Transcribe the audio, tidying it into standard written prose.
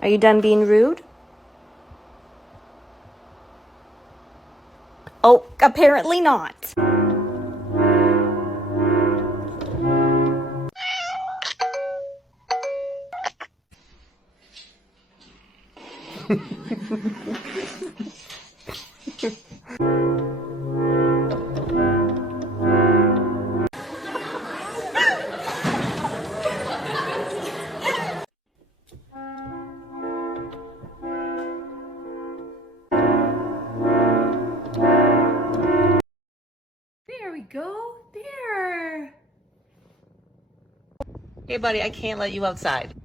Are you done being rude? Oh, apparently not. There we go. There. Hey, buddy, I can't let you outside.